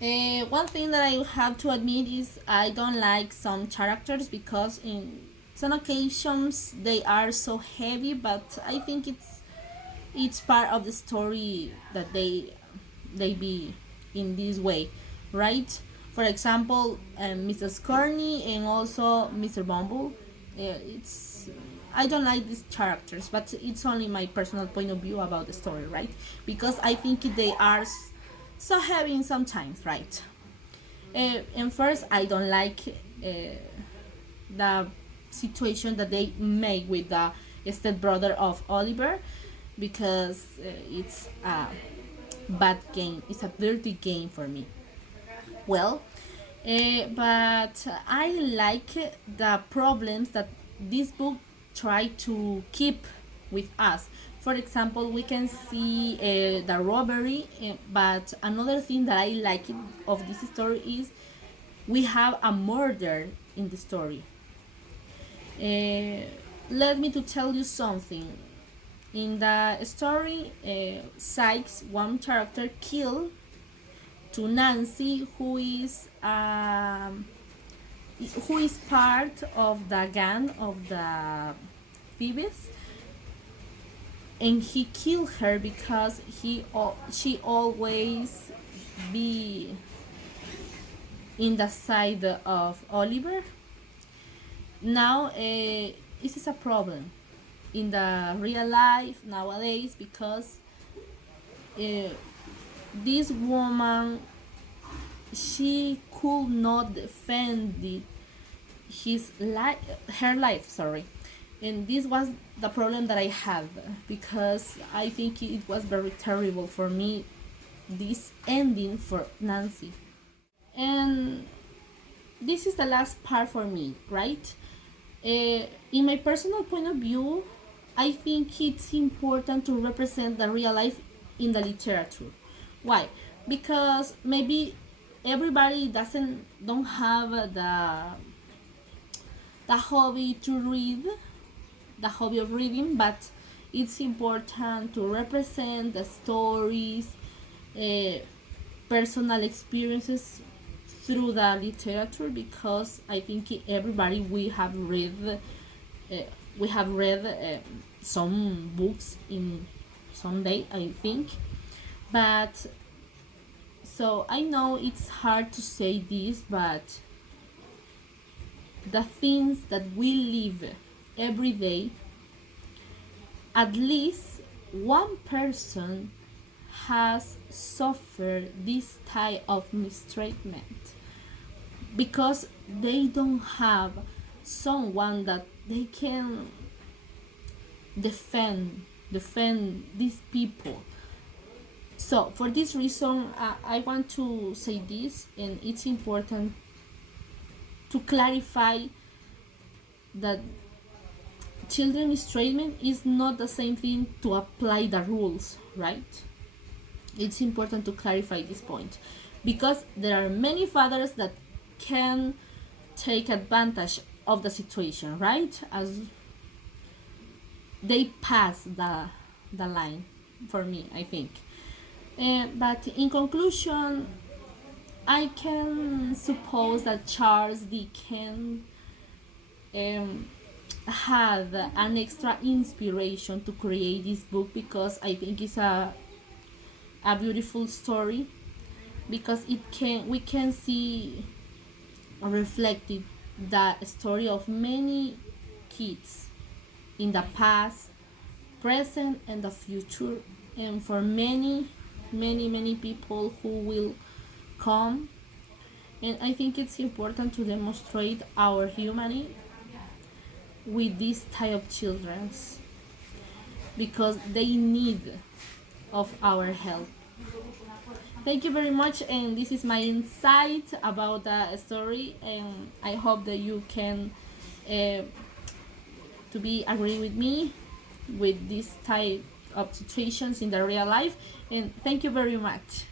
One thing that I have to admit is I don't like some characters because in some occasions they are so heavy, but I think it's part of the story that they be in this way, right? For example, Mrs. Corney and also Mr. Bumble. It's I don't like these characters, but it's only my personal point of view about the story, right? Because I think they are so heavy sometimes, right? And first, I don't like the situation that they make with the stepbrother of Oliver because it's a bad game. It's a dirty game for me. Well, but I like the problems that this book try to keep with us. For example, we can see the robbery, but another thing that I like of this story is we have a murder in the story. Uh, Let me to tell you something. In the story, Sykes, one character, killed to Nancy, who is part of the gang of the thieves, and he killed her because she always be in the side of Oliver. Now, this is a problem in the real life nowadays because uh, this woman, she could not defend his life, her life, sorry. And this was the problem that I had because I think it was very terrible for me, this ending for Nancy. And this is the last part for me, right? In my personal point of view, I think it's important to represent the real life in the literature. Why? Because maybe everybody don't have the hobby to read, the hobby of reading, but it's important to represent the stories, uh, personal experiences through the literature because I think everybody uh, we have read some books in some day, I think. But so I know it's hard to say this, but the things that we live every day, at least one person has suffered this type of mistreatment because they don't have someone that they can defend these people. So for this reason, I want to say this, and it's important to clarify that children mistreatment is not the same thing to apply the rules, right? It's important to clarify this point because there are many fathers that can take advantage of the situation, right? As they pass the line for me, I think. But in conclusion, I can suppose that Charles Dickens um, had an extra inspiration to create this book because I think it's a beautiful story because we can see reflected the story of many kids in the past, present, and the future, and for many people who will come. And I think it's important to demonstrate our humanity with this type of children because they need of our help. Thank you very much, and this is my insight about the story, and I hope that you can uh, to be agree with me with this type of situations in the real life. And thank you very much.